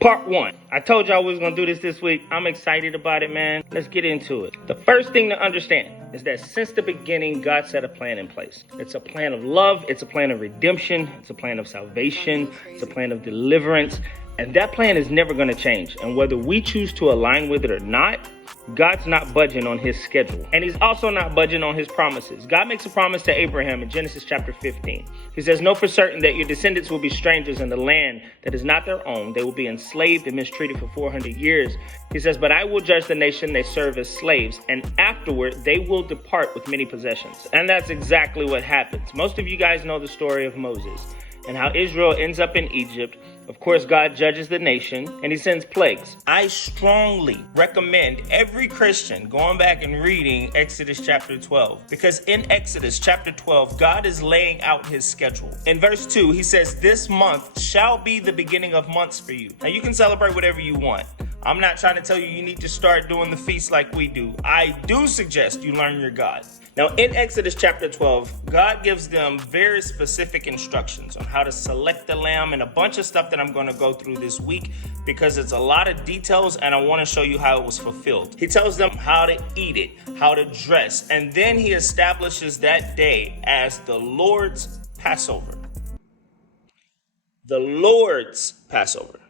Part one. I told y'all we was gonna do this week. I'm excited about it, man. Let's get into it. The first thing to understand is that since the beginning, God set a plan in place. It's a plan of love. It's a plan of redemption. It's a plan of salvation. It's a plan of deliverance. And that plan is never gonna change. And whether we choose to align with it or not, God's not budging on his schedule. And he's also not budging on his promises. God makes a promise to Abraham in Genesis chapter 15. He says, "Know for certain that your descendants will be strangers in the land that is not their own. They will be enslaved and mistreated for 400 years. He says, "But I will judge the nation they serve as slaves, and afterward they will depart with many possessions." And that's exactly what happens. Most of you guys know the story of Moses and how Israel ends up in Egypt. Of course, God judges the nation and he sends plagues. I strongly recommend every Christian going back and reading Exodus chapter 12, because in Exodus chapter 12, God is laying out his schedule. In verse 2, he says, "This month shall be the beginning of months for you." Now you can celebrate whatever you want. I'm not trying to tell you you need to start doing the feast like we do. I do suggest you learn your God. Now, in Exodus chapter 12, God gives them very specific instructions on how to select the lamb and a bunch of stuff that I'm going to go through this week because it's a lot of details and I want to show you how it was fulfilled. He tells them how to eat it, how to dress, and then he establishes that day as the Lord's Passover. The Lord's Passover.